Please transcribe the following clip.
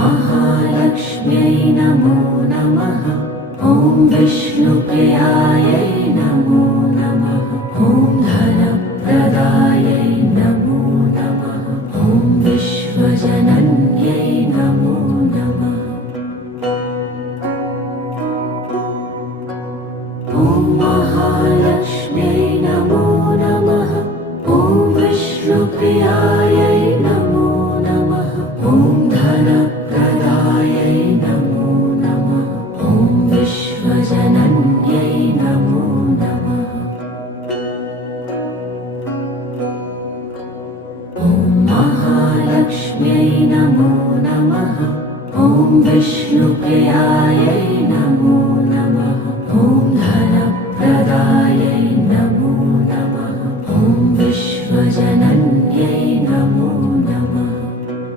महालक्ष्म्यै नमो नमः। ॐ विष्णुप्रियायै नमो नमः। ॐ धनप्रदायै नमो नमः। ॐ विश्वजनन्यै नमो नमः। ॐ महालक्ष्म्यै नमो नमः। ॐ विष्णुप्रियायै नमो नमः। ॐ धनप्रदायै नमो नमः। ॐ विश्वजनन्यै नमो नमः। ॐ महालक्ष्म्यै नमो नमः। ॐ विष्णुप्रियायै नमो नमः। ॐ